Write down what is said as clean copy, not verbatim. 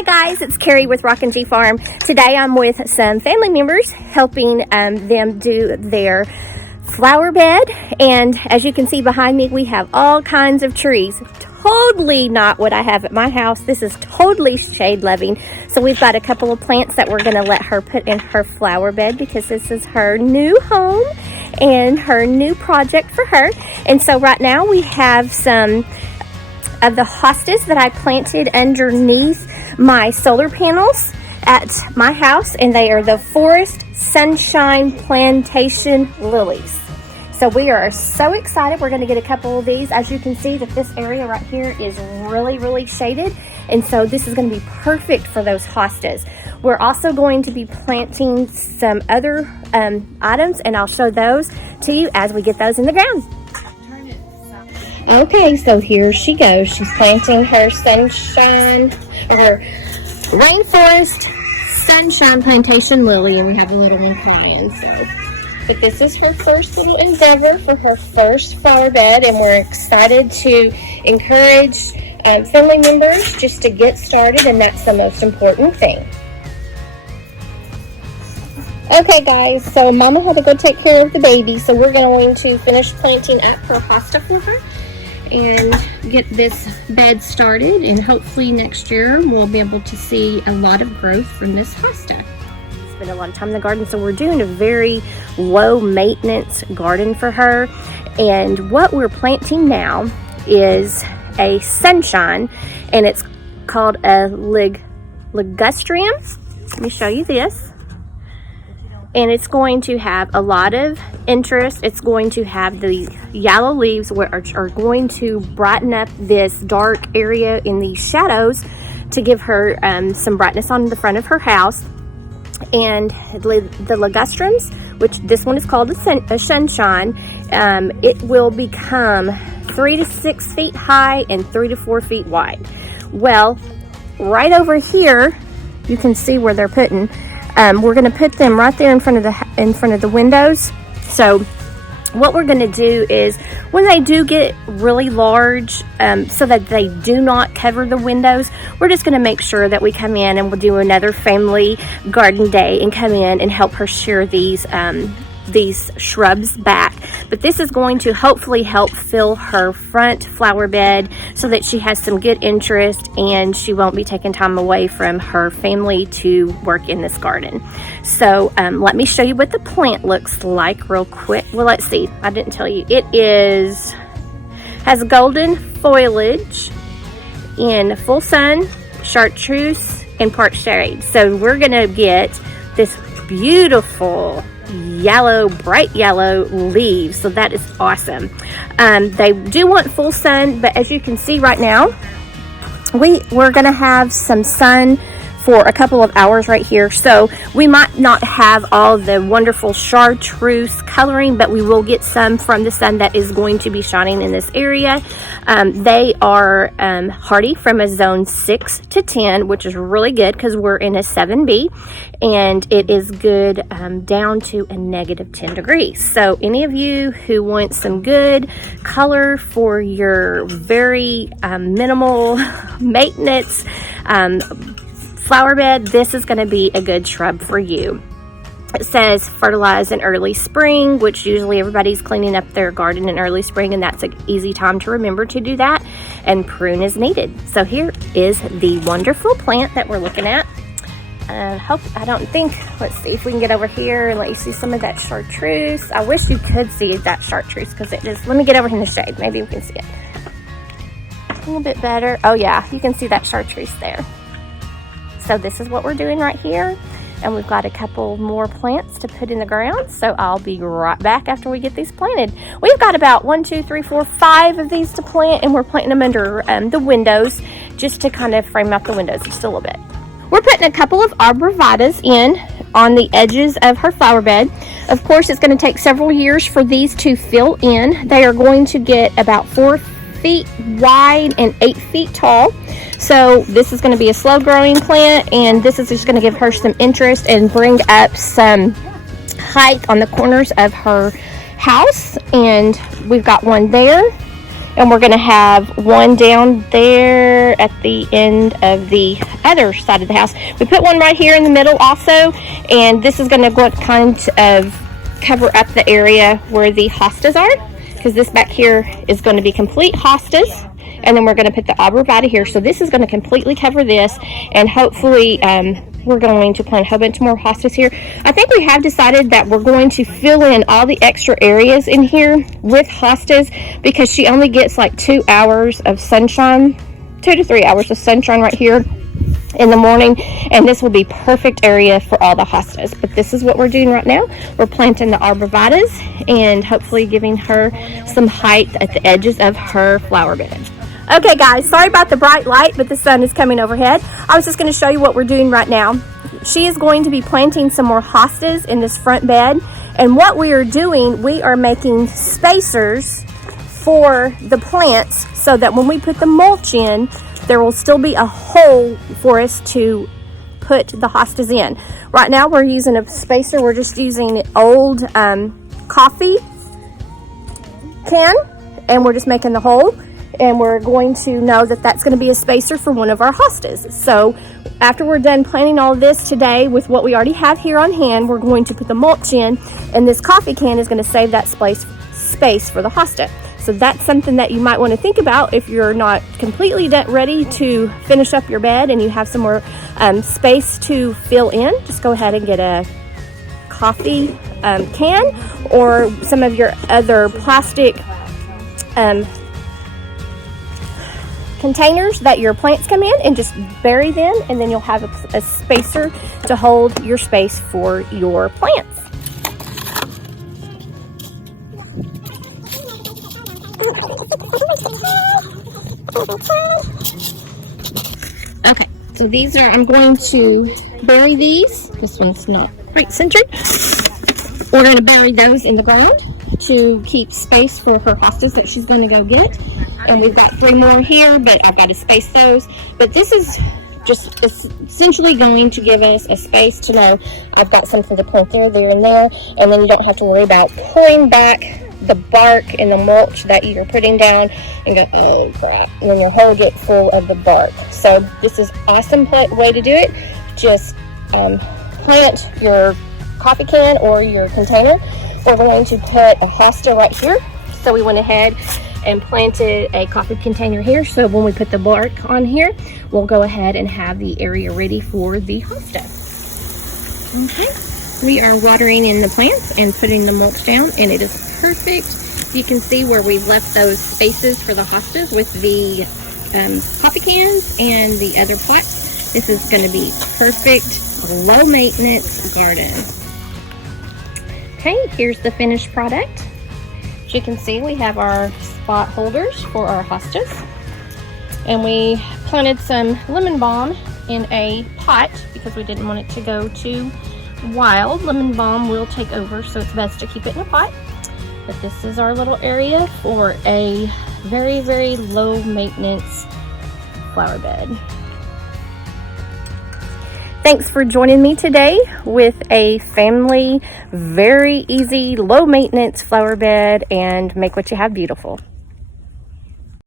Hi guys, it's Carrie with Rockin G Farm. Today I'm with some family members helping them do their flower bed, and as you can see behind me we have all kinds of trees. Totally not what I have at my house. This is totally shade loving. So we've got a couple of plants that we're going to let her put in her flower bed because this is her new home and her new project for her. And so right now we have some of the hostas that I planted underneath my solar panels at my house, and they are the Forest Sunshine Plantation Lilies. So we are so excited. We're going to get a couple of these. As you can see that this area right here is really shaded, and so this is going to be perfect for those hostas. We're also going to be planting some other items, and I'll show those to you as we get those in the ground. Okay, so here she goes. She's planting her sunshine, or her Rainforest Sunshine Plantation Lily, and we have a little one crying, so. But this is her first little endeavor for her first flower bed, and we're excited to encourage family members just to get started, and that's the most important thing. Okay guys, so Mama had to go take care of the baby, so we're going to finish planting up her hosta for her and get this bed started, and hopefully next year we'll be able to see a lot of growth from this hosta. Spend a lot of time in the garden, so we're doing a very low maintenance garden for her, and what we're planting now is a sunshine, and it's called a ligustrum. Let me show you this. And it's going to have a lot of interest. It's going to have the yellow leaves which are going to brighten up this dark area in the shadows to give her some brightness on the front of her house. And the ligustrums, which this one is called a sunshine, it will become 3 to 6 feet high and 3 to 4 feet wide. Well, right over here, you can see where they're putting. We're going to put them right there in front of the windows. So what we're going to do is, when they do get really large, so that they do not cover the windows, we're just going to make sure that we come in and we'll do another family garden day and come in and help her shear these shrubs back. But this is going to hopefully help fill her front flower bed so that she has some good interest and she won't be taking time away from her family to work in this garden. So let me show you what the plant looks like real quick. Well, let's see, I didn't tell you. It has golden foliage in full sun, chartreuse, and part shade. So we're gonna get this beautiful yellow, bright yellow leaves, so that is awesome. They do want full sun, but as you can see right now, we're gonna have some sun for a couple of hours right here, so we might not have all the wonderful chartreuse coloring, but we will get some from the sun that is going to be shining in this area. They are hardy from a zone 6 to 10, which is really good because we're in a 7B, and it is good down to a -10 degrees. So any of you who want some good color for your very minimal maintenance flower bed, this is going to be a good shrub for you. It says fertilize in early spring, which usually everybody's cleaning up their garden in early spring, and that's an easy time to remember to do that, and prune is needed. So here is the wonderful plant that we're looking at. Let's see if we can get over here and let you see some of that chartreuse. I wish you could see that chartreuse because it just, let me get over in the shade, maybe we can see it a little bit better. Oh yeah, you can see that chartreuse there. So this is what we're doing right here, and we've got a couple more plants to put in the ground, so I'll be right back after we get these planted. We've got about 1, 2, 3, 4, 5 of these to plant, and we're planting them under the windows just to kind of frame out the windows just a little bit. We're putting a couple of arborvitaes in on the edges of her flower bed. Of course, it's going to take several years for these to fill in. They are going to get about 4 feet wide and 8 feet tall. So this is going to be a slow growing plant, and this is just going to give her some interest and bring up some height on the corners of her house. And we've got one there, and we're going to have one down there at the end of the other side of the house. We put one right here in the middle also, and this is going to kind of cover up the area where the hostas are, because this back here is going to be complete hostas. And then we're going to put the arborvitae here. So this is going to completely cover this, and hopefully we're going to plant a whole bunch more hostas here. I think we have decided that we're going to fill in all the extra areas in here with hostas, because she only gets like 2 hours of sunshine, 2 to 3 hours of sunshine right here in the morning, and this will be perfect area for all the hostas. But this is what we're doing right now. We're planting the arborvitaes and hopefully giving her some height at the edges of her flower bed. Okay guys, sorry about the bright light, but the sun is coming overhead. I was just going to show you what we're doing right now. She is going to be planting some more hostas in this front bed, and what we are doing, we are making spacers for the plants so that when we put the mulch in, there will still be a hole for us to put the hostas in. Right now we're using a spacer. We're just using old coffee can, and we're just making the hole. And we're going to know that that's going to be a spacer for one of our hostas. So after we're done planting all of this today with what we already have here on hand, we're going to put the mulch in, and this coffee can is going to save that space for the hosta. So that's something that you might want to think about if you're not completely ready to finish up your bed and you have some more space to fill in. Just go ahead and get a coffee can or some of your other plastic containers that your plants come in, and just bury them, and then you'll have a spacer to hold your space for your plants. Okay, so these are, I'm going to bury these. This one's not right centered. We're going to bury those in the ground to keep space for her hostas that she's going to go get. And we've got 3 more here, but I've got to space those. But this is just essentially going to give us a space to know I've got something to plant there, and then you don't have to worry about pulling back the bark and the mulch that you're putting down and go, oh crap, and then your hole gets full of the bark. So this is awesome way to do it. Just plant your coffee can or your container. We're going to put a hosta right here. So we went ahead and planted a coffee container here, so when we put the bark on here, we'll go ahead and have the area ready for the hosta. Okay, we are watering in the plants and putting the mulch down, and it is perfect. You can see where we've left those spaces for the hostas with the coffee cans and the other pots. This is going to be perfect low maintenance garden. Okay, here's the finished product. As you can see, we have our spot holders for our hostas, and we planted some lemon balm in a pot because we didn't want it to go too wild. Lemon balm will take over, so it's best to keep it in a pot. But this is our little area for a very, very low maintenance flower bed. Thanks for joining me today with a family, very easy, low maintenance flower bed, and make what you have beautiful.